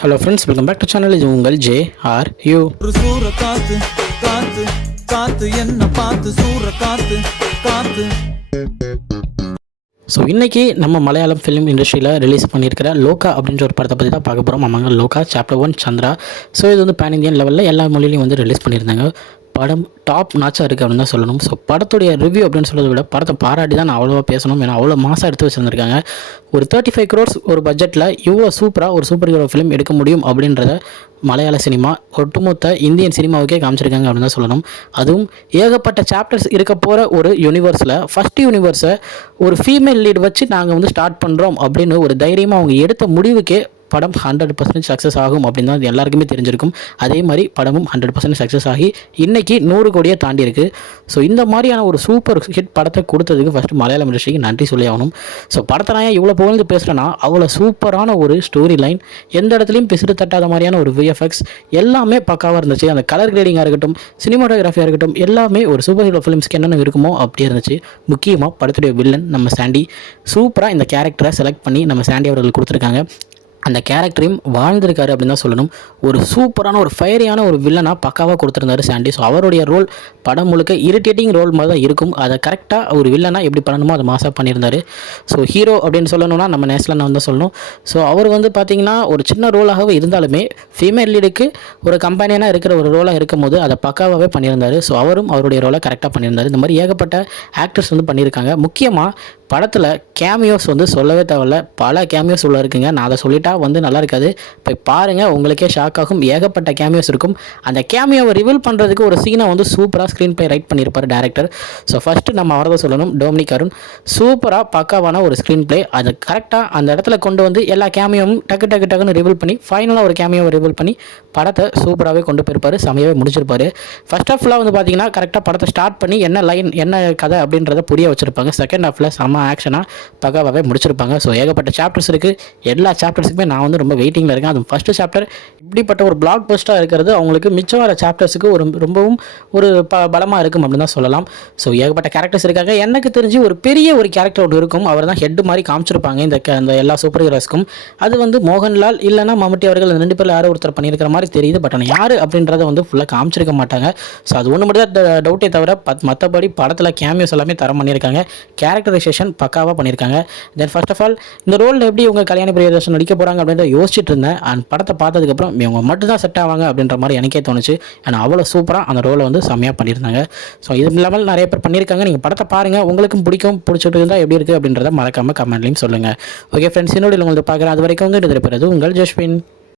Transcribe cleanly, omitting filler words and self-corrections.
Hello friends, welcome back to channel. இது உங்கள் JRU. ஒரு சூற காத்து காத்து காத்து என்ன பார்த்து சூற காத்து காத்து. ஸோ இன்றைக்கி நம்ம மலையாளம் ஃபிலிம் இண்டஸ்ட்ரியில் ரிலீஸ் பண்ணியிருக்கிற லோகா அப்படின்ற ஒரு படத்தை பற்றி தான் பார்க்க போகிறோம். ஆமாங்க, லோகா சாப்டர் 1 சந்திரா. ஸோ இது வந்து பேன் இந்தியன் லெவலில் எல்லா மொழியிலையும் வந்து ரிலீஸ் பண்ணியிருந்தாங்க. படம் டாப் நாச்சாக இருக்குது அப்படின்னு தான் சொல்லணும். ஸோ படத்துடைய ரிவ்யூ அப்படின்னு சொல்கிறத விட படத்தை பாராட்டி தான் நான் அவ்வளோவா பேசணும். ஏன்னா அவ்வளோ மாதம் எடுத்து வச்சுருந்துருக்காங்க. ஒரு 35 crores ஒரு பட்ஜெட்டில் இவ்வளோ சூப்பராக ஒரு சூப்பர் ஹீரோ ஃபிலிம் எடுக்க முடியும் அப்படின்றத மலையாள சினிமா ஒட்டுமொத்த இந்தியன் சினிமாவுக்கே காமிச்சிருக்காங்க அப்படின்னு தான் சொல்லணும். அதுவும் ஏகப்பட்ட சாப்டர்ஸ் இருக்க போகிற ஒரு யூனிவர்ஸில் ஃபஸ்ட் யூனிவர்ஸை ஒரு ஃபீமேல் லீட் வச்சு நாங்கள் வந்து ஸ்டார்ட் பண்ணுறோம் அப்படின்னு ஒரு தைரியமாக அவங்க எடுத்த முடிவுக்கே படம் 100% சக்ஸஸ் ஆகும் அப்படின்னு தான் எல்லாருக்குமே தெரிஞ்சிருக்கும். அதே மாதிரி படமும் 100% சக்ஸஸ் ஆகி இன்றைக்கி 100 கோடியை தாண்டி இருக்குது. ஸோ இந்த மாதிரியான ஒரு சூப்பர் ஹிட் படத்தை கொடுத்ததுக்கு ஃபஸ்ட்டு மலையாளம் இண்டஸ்ட்ரிக்கு நன்றி சொல்லி ஆகணும். ஸோ படத்தை நான் இவ்வளோ புகழ்ந்து பேசுகிறேன்னா அவ்வளோ சூப்பரான ஒரு ஸ்டோரி லைன், எந்த இடத்துலையும் பிசுறு தட்டாத மாதிரியான ஒரு VFX எல்லாமே பக்காவாக இருந்துச்சு. அந்த கலர் கிரேடிங்காக இருக்கட்டும், சினிமாட்டோகிராஃபியாக இருக்கட்டும், எல்லாமே ஒரு சூப்பர் ஹீரோ ஃபிலிம்ஸ்க்கு என்னென்ன இருக்குமோ அப்படியே இருந்துச்சு. முக்கியமாக படத்துடைய வில்லன் நம்ம சாண்டி சூப்பராக இந்த கேரக்டரை செலக்ட் பண்ணி நம்ம சாண்டி அவர்கள் கொடுத்துருக்காங்க. அந்த கேரக்டரையும் வாழ்ந்திருக்காரு அப்படின்னு தான் சொல்லணும். ஒரு சூப்பரான ஒரு ஃபயரியான ஒரு வில்லனாக பக்காவாக கொடுத்துருந்தாரு சாண்டி. ஸோ அவருடைய ரோல் படம் முழுக்க இரிட்டேட்டிங் ரோல் மாதிரி தான் இருக்கும். அதை கரெக்டாக ஒரு வில்லனாக எப்படி பண்ணணுமோ அதை மாசாக பண்ணியிருந்தார். ஸோ ஹீரோ அப்படின்னு சொல்லணும்னா நம்ம நேஸ்லன் வந்து சொல்லணும். ஸோ அவர் வந்து பார்த்திங்கன்னா ஒரு சின்ன ரோலாகவே இருந்தாலுமே ஃபீமேல் லீடுக்கு ஒரு கம்பெனியனாக இருக்கிற ஒரு ரோலாக இருக்கும் போது அதை பக்காவாகவே பண்ணியிருந்தார். ஸோ அவரும் அவருடைய ரோலை கரெக்டாக பண்ணியிருந்தார். இந்த மாதிரி ஏகப்பட்ட ஆக்டர்ஸ் வந்து பண்ணியிருக்காங்க. முக்கியமாக படத்தில் கேமியோஸ் வந்து சொல்லவே தேவையில்ல, பல கேமியோஸ் உள்ள இருக்குங்க. நான் அதை சொல்லிட்டா வந்து நல்லா இருக்காது, போய் பாருங்கள், உங்களுக்கே ஷாக் ஆகும். ஏகப்பட்ட கேமியோஸ் இருக்கும். அந்த கேமியோவை ரிவீல் பண்ணுறதுக்கு ஒரு சீனை வந்து சூப்பராக ஸ்க்ரீன் ப்ளே ரைட் பண்ணியிருப்பார் டேரக்டர். ஸோ ஃபஸ்ட்டு நம்ம அவரை சொல்லணும், டொமினிக் அருண். சூப்பராக பக்காவான ஒரு ஸ்க்ரீன் ப்ளே, அது கரெக்டாக அந்த இடத்துல கொண்டு வந்து எல்லா கேமியோவும் டக்குன்னு ரிவீல் பண்ணி ஃபைனலாக ஒரு கேமியோவை ரிவீல் பண்ணி படத்தை சூப்பராகவே கொண்டு போயிருப்பார். செமையாகவே முடிச்சிருப்பார். ஃபர்ஸ்ட் ஹாஃபில் வந்து பார்த்தீங்கன்னா கரெக்டாக படத்தை ஸ்டார்ட் பண்ணி என்ன லைன் என்ன கதை அப்படின்றத புரிய வச்சுருப்பாங்க. செகண்ட் ஹாஃபில் செம்ம ஆக்ஷனாக பக்காவாகவே முடிச்சிருப்பாங்க. ஸோ ஏகப்பட்ட சாப்டர்ஸ் இருக்குது. எல்லா சாப்டர்ஸுக்குமே நான் வந்து ரொம்ப வெயிட்டிங்கில் இருக்கேன். அதுவும் ஃபஸ்ட்டு சாப்டர் இப்படிப்பட்ட ஒரு பிளாக் பஸ்ட்டாக இருக்கிறது அவங்களுக்கு மிச்சம் வர சாப்டர்ஸுக்கு ரொம்பவும் ஒரு பலமாக இருக்கும் அப்படின்னு தான் சொல்லலாம். ஸோ ஏகப்பட்ட கேரக்டர்ஸ் இருக்காங்க. எனக்கு தெரிஞ்சு ஒரு பெரிய ஒரு கேரக்டர் ஒன்று இருக்கும். அவர் தான் ஹெட் மாதிரி காமிச்சிருப்பாங்க இந்த எல்லா சூப்பர் ஹீரோஸ்க்கும். அது வந்து மோகன்லால் இல்லைனா மம்முட்டி அவர்கள் அந்த 2 பேரில் யாரோ ஒருத்தர் பண்ணியிருக்கிற மாதிரி தெரியுது. பட் ஆனால் யார் அப்படின்றத வந்து ஃபுல்லாக காமிச்சிருக்க மாட்டாங்க. ஸோ அது ஒன்று மட்டும் தான் டவுட்டே தவிர மற்றபடி படத்தில் கேமியோஸ் எல்லாமே தரம் பண்ணியிருக்காங்க. கேரக்டரைசேஷன் பக்காவாக பண்ணியிருக்காங்க. தென் ஃபர்ஸ்ட் ஆஃப் ஆல் இந்த ரோலில் எப்படி இவங்க கல்யாண பிரியதர்ஷன் நடிக்க போகிறாங்க அப்படின்றத யோசிச்சுட்டு இருந்தேன். அண்ட் படத்தை பார்த்ததுக்கப்புறம் இவங்க மட்டும் தான் செட் ஆவாங்க அப்படின்ற மாதிரி எனக்கே தோணுச்சு. ஏன்னா அவ்வளோ சூப்பராக அந்த ரோலை வந்து செம்மையாக பண்ணியிருந்தாங்க. ஸோ இது இல்லாமல் நிறைய பேர் பண்ணியிருக்காங்க. நீங்கள் படத்தை பாருங்கள், உங்களுக்கும் பிடிச்சிட்டு இருந்தால் எப்படி இருக்குது அப்படின்றத மறக்காமல் கமெண்ட்லையும் சொல்லுங்கள். ஓகே ஃப்ரெண்ட்ஸ், இன்னொரு உங்களுக்கு பார்க்குறேன். அது வரைக்கும் உங்கள் எதிர்ப்பு உங்கள் ஜஸ்வின்.